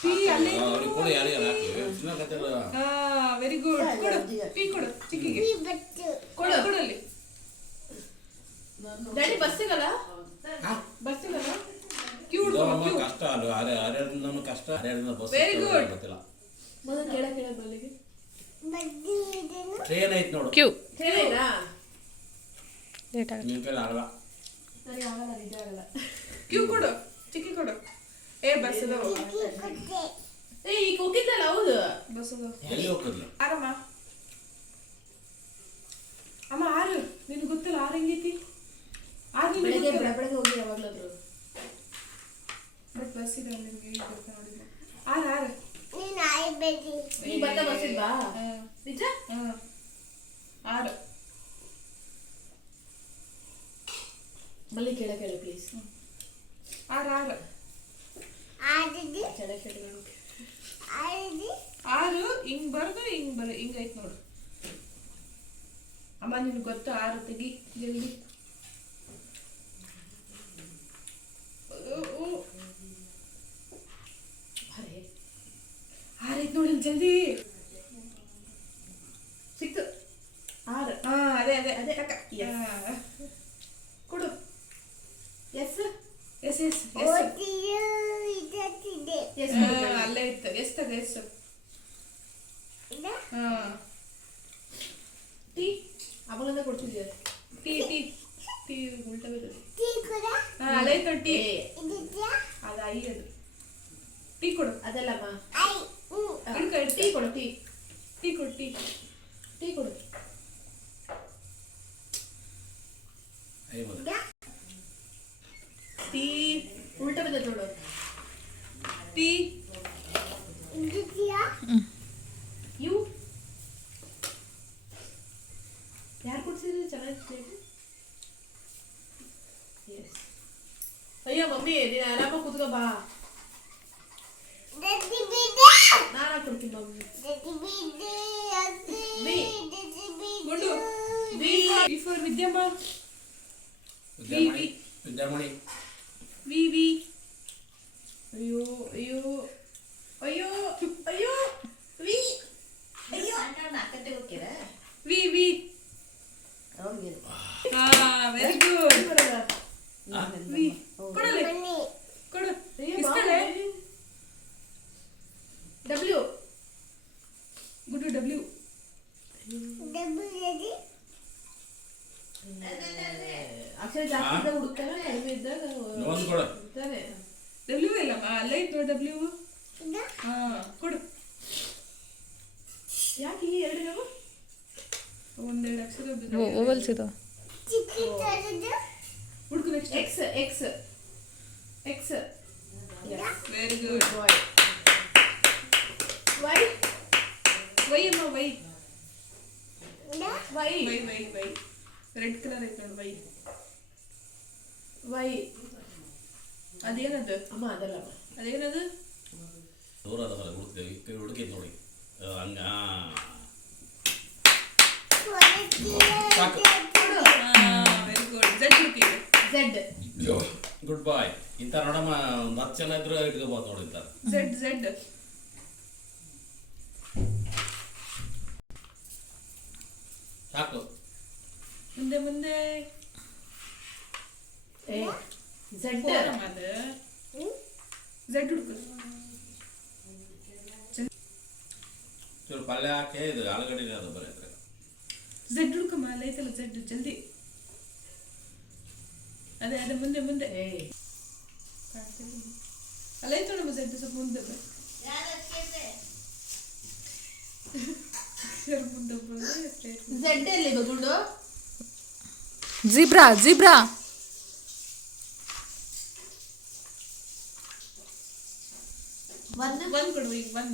Tea ಅಲ್ಲೇ ಅವ್ರಿಗೆ ಕೊಡು, ಯಾರಿಗಾರ ಹಾಕಿ ಚಿನ್ನ ಕತೆಲ್ಲ. Very good. ಕೊಡು ಟೀ, ಕೊಡು ಚಿಕ್ಕಿಗೆ, ಕೊಡು ಕೊಡಲ್ಲಿ. ಡ್ಯಾಡಿ ಬಸ್ಸಿಗಲ್ಲ ಬಸ್ಸಿಗಲ್ಲ ಕ್ಯೂ ಇದಮ್ಮ ಕಷ್ಟ ಅಲ್ವ, ಹರಿಹರದಿಂದ ಕಷ್ಟ, ಹರಿಹರದಿಂದ ಬಸ್ Very good. ಗೊತ್ತಿಲ್ಲ. ಮೊದಲು ಕೇಳ ಬಲ್ಲಿಗೆ ಟ್ರೈನ್ ಐತ್ ನೋಡು, ಕ್ಯೂ ಕೇಳಿನಾ ಲೇಟ್ ಆಗುತ್ತೆ. ನಿನ್ ಕೈಲಿ ಆಗಲ್ಲ. ಸರಿ ಆಗಲ್ಲ, ನಿಜ ಆಗಲ್ಲ. ಕ್ಯೂ ಕೊಡು ಚಿಕ್ಕಿ ಕೊಡು. ಬಸ್ ಅದಾವ, ಈಗ ಹೋಗಿದ್ದಲ್ಲ ಹೌದು. ಬಸ್ ಅದಾವ. ಎಲ್ಲಿ ಹೋಗ್ತದ್ಲ? ಆರಮ್ಮ ಅಮ್ಮ ಆರು, ನಿನ್ಗೆ ಗೊತ್ತಿಲ್ಲ ಆರು ಹೆಂಗೈತಿ? ಆರು ಬೆಳಗ್ಗೆ ಬೆಳಗ್ಗೆ ಹೋಗಿ ಯಾವಾಗ್ಲಾದ್ರು ಬಟ್ ಬಸ್ ಇದೆ ನಿಮ್ಗೆ ಈಗ ಗೊತ್ತಾ ನೋಡಿಲ್ಲ. ಆರು ನೀ ಬರ್ತಾ ಬಸ್ಸಿಲ್ವಾ ನಿಜ? ಆರು ಮಲ್ಲಿ ಕೇಳ ಪ್ಲೀಸ್. ಆರು ಚೆನ್ನ ಆರು ಹಿಂಗ್ ಬರ್ದು ಹಿಂಗೈತ್ ನೋಡು. ಅಮ್ಮ ನಿನ್ಗೆ ಗೊತ್ತು, ಆರು ತೆಗಿ ಜಲ್ದಿ. ಆರೈತ್ ನೋಡಿ ಜಲ್ದಿ. ಸಿಕ್ತು ಆರು. ಅದೇ ಅದೇ ಅದೇ ಅಕ್ಕ. ಕೊಡು. ಎಸ್ ಎಸ್ ಎಸ್ ಎಸ್ ಅಲ್ಲೇ ಇತ್ತು. ಎಷ್ಟದ ಎಷ್ಟು? ಟೀ ಅಮ್ಮನಿಂದ ಕೊಡ್ತಿದ್ಯಾ? ಟೀ ಟೀ ಟೀ ಉಲ್ಟಾ ಬಿದ್ದು. ಅಲ್ಲೇ ಇತ್ತು ಟೀ. ಅದು ಐ ಅದು. ಟೀ ಕೊಡು. ಅದಲ್ಲಮ್ಮ ಟೀ ಕೊಡು. ಟೀ ಟೀ ಕೊಡು. ಟೀ ಕೊಡು. ಐ ಮೊದಲು. ಟೀ ಉಲ್ಟಾ ಬಿದ್ದ ನೋಡು. ಟೀ ಯು ಯಾರು ಕೊಡ್ಸಿದ್ರಿ? ಚೆನ್ನಾಗಿ. ಅಯ್ಯೋ ಮಮ್ಮಿ, ನೀನು ಆರಾಮಾಗಿ ಕೂತ್ಕೋ ಬಾ, ನಾನು ಕೊಡ್ತೀನಿ ಮಮ್ಮಿ. ಗುಂಡು. V for Vidyamma. Vidyamani. V V ಅಯ್ಯೋ ಅಯ್ಯೋ ಅಯ್ಯೋ ಅಯ್ಯೋ ವಿ ಅಯ್ಯೋ V V. Very good. V ಕೊಡಲೆ ಕೊಡು. ಇಸ್ಕಳೆ. ಡಬ್ಲ್ಯೂ ಗುಡ್ಡು. ಡಬ್ಲ್ಯೂ. ಅಕ್ಷರ ಜಾಸ್ತಿ ಇದ್ದಾಗ ಹುಡುಕ್ತಾನೆ, ಕಡಿಮೆ ಇದ್ದಾಗ ಒಂದು ಕೊಡು. ಹುಡುಕ್ತಾನೆ. ಡಬ್ಲ್ಯೂ ಇಲ್ಲಮ್ಮ, ಅಲ್ಲೇ ಇತ್ತು ಡಬ್ಲ್ಯೂ. ಕೊಡು. ಯಾಕೆ ಈ ಎರಡು ನಾವು ಒಂದೆರಡು ಅಕ್ಷರ ಓವಲ್ಸ್ ಇದು. ಹುಡುಕು. Next X X X. Very good. Boy Y Y ಅಮ್ಮ Y. Y Y Y Y. Red colour ಐತೆ ನೋಡಿ ವೈ. ವೈ ಅದೇನದು? ಅಮ್ಮ ಅದಲ್ಲಮ್ಮ. ಅದೇನದು? ದೂರ ಅದಲ್ಲ, ಹುಡುಕ್ತೇವೆ, ಹುಡುಕಿದ್ ನೋಡಿ ಹಂಗ. ಸಾಕು. Very good. ಝೆಡ್ ಹುಡುಕಿದೆ. ಝೆಡ್. Good boy. ಇಂಥ ನೋಡಮ್ಮ, ಒಂದು 10 ಜನ ಇದ್ರು ಇಟ್ಕೋಬೋದು ನೋಡಿ ಇಂಥ. Z Z. ಸಾಕು. ಮುಂದೆ ಮುಂದೆ. ಝೆಡ್. ಝೆಡ್ ಹುಡುಕು. ಚೂರು ಪಲ್ಯ ಹಾಕಿ, ಇದು ಆಲೂಗಡ್ಡೆ ಅದು ಬರೀ ಝೆಡ್ ಹುಡುಕಮ್ಮ, ಅಲ್ಲ ಐತಲ್ಲ ಝೆಡ್. ಜಲ್ದಿ. ಅದೇ ಅದೇ ಮುಂದೆ ಮುಂದೆ. ಅಲ್ಲ ಐತ ನಮ್ಮ ಝೆಡ್. ಸ್ವಲ್ಪ ಮುಂದೆ ಝೆಡ್ ಎಲ್ಲಿ ಬಗುಂಡು? Zebra zebra. ಒಂದು ಕೊಡು ಈಗ. ಒಂದು